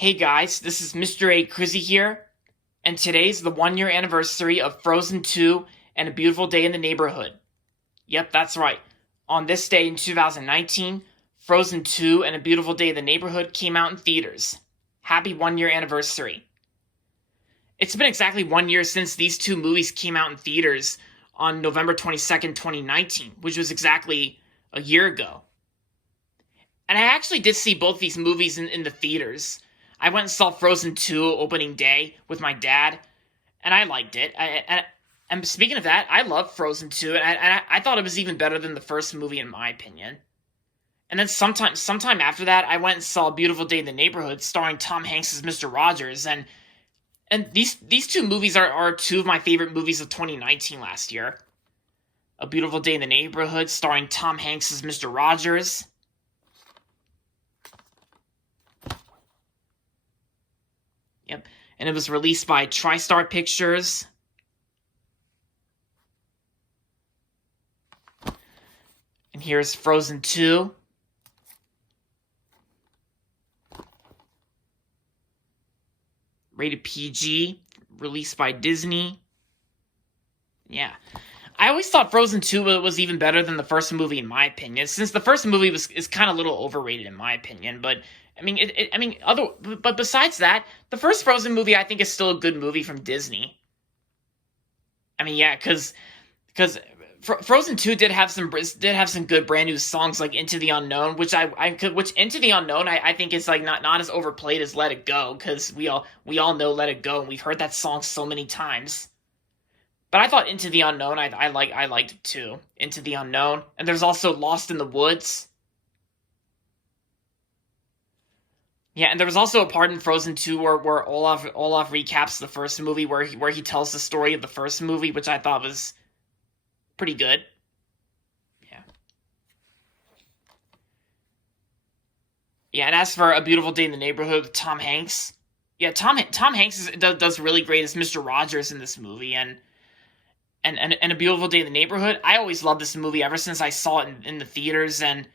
Hey guys, this is Mr. A. Crizzy here, and today's the 1 year anniversary of Frozen 2 and A Beautiful Day in the Neighborhood. Yep, that's right. On this day in 2019, Frozen 2 and A Beautiful Day in the Neighborhood came out in theaters. Happy 1 year anniversary. It's been exactly 1 year since these two movies came out in theaters on November 22nd, 2019, which was exactly a year ago. And I actually did see both these movies in the theaters. I went and saw Frozen 2 opening day with my dad, and I liked it. And speaking of that, I love Frozen 2, and I thought it was even better than the first movie, in my opinion. And then sometime after that, I went and saw Beautiful Day in the Neighborhood, starring Tom Hanks as Mr. Rogers, and these two movies are two of my favorite movies of 2019 last year. A Beautiful Day in the Neighborhood, starring Tom Hanks as Mr. Rogers. Yep. And it was released by TriStar Pictures. And here's Frozen 2. Rated PG, released by Disney. Yeah. I always thought Frozen 2 was even better than the first movie, in my opinion, since the first movie is kind of a little overrated, in my opinion, but but besides that, the first Frozen movie I think is still a good movie from Disney. Yeah, because Frozen 2 did have some good brand new songs like Into the Unknown, which Into the Unknown I think is like not as overplayed as Let It Go, because we all know Let It Go and we've heard that song so many times. But I thought Into the Unknown I liked it too. Into the Unknown, and there's also Lost in the Woods. Yeah, and there was also a part in Frozen 2 where Olaf recaps the first movie, where he tells the story of the first movie, which I thought was pretty good. Yeah. Yeah, and as for A Beautiful Day in the Neighborhood with Tom Hanks, yeah, Tom Hanks does really great as Mr. Rogers in this movie, and A Beautiful Day in the Neighborhood. I always loved this movie ever since I saw it in the theaters, and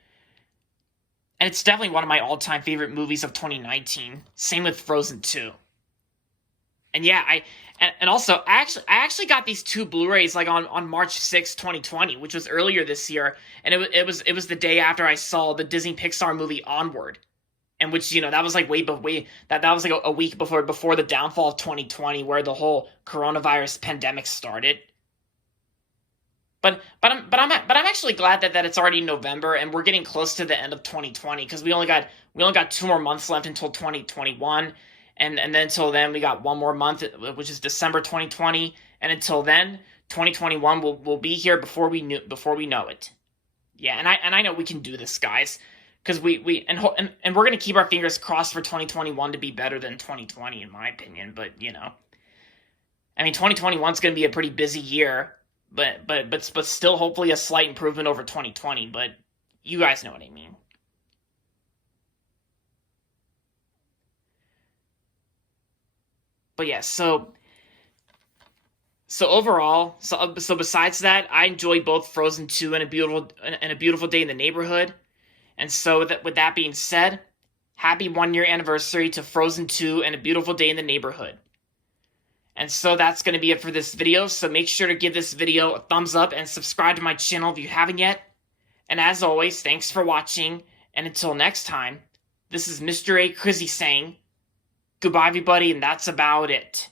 it's definitely one of my all-time favorite movies of 2019. Same with Frozen 2. And yeah, also I actually got these two Blu-rays like on March 6, 2020, which was earlier this year, and it was the day after I saw the Disney Pixar movie Onward, and which, that was like that was like a week before the downfall of 2020, where the whole coronavirus pandemic started. But I'm actually glad that it's already November and we're getting close to the end of 2020, because we only got 2 more months left until 2021, and then until then we got one more month, which is December 2020, and until then 2021 will be here before we know it. Yeah, and I know we can do this, guys, because we're gonna keep our fingers crossed for 2021 to be better than 2020, in my opinion. But 2021 is gonna be a pretty busy year. But still, hopefully a slight improvement over 2020. But you guys know what I mean. But yeah, so overall, so besides that, I enjoy both Frozen 2 and A Beautiful Day in the Neighborhood. And so with that being said, happy 1 year anniversary to Frozen 2 and A Beautiful Day in the Neighborhood. And so that's going to be it for this video, so make sure to give this video a thumbs up and subscribe to my channel if you haven't yet. And as always, thanks for watching, and until next time, this is Mr. A. Crizzy saying, goodbye everybody, and that's about it.